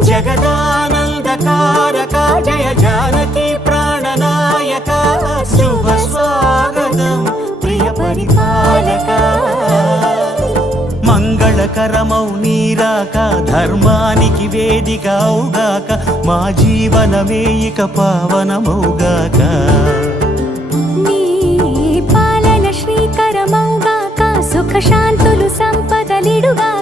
జగదానందకారక జయ జానకి ప్రాణనాయక శుభ స్వాగతం ప్రియ పరిపాలక మంగళకరమౌ నీరాక ధర్మానికి వేదిక అవుగాక మా జీవనమే ఇక పావనమౌగాక నీ పాలన శ్రీకరమౌగాక సుఖ శాంతులు సంపదలిడుగాక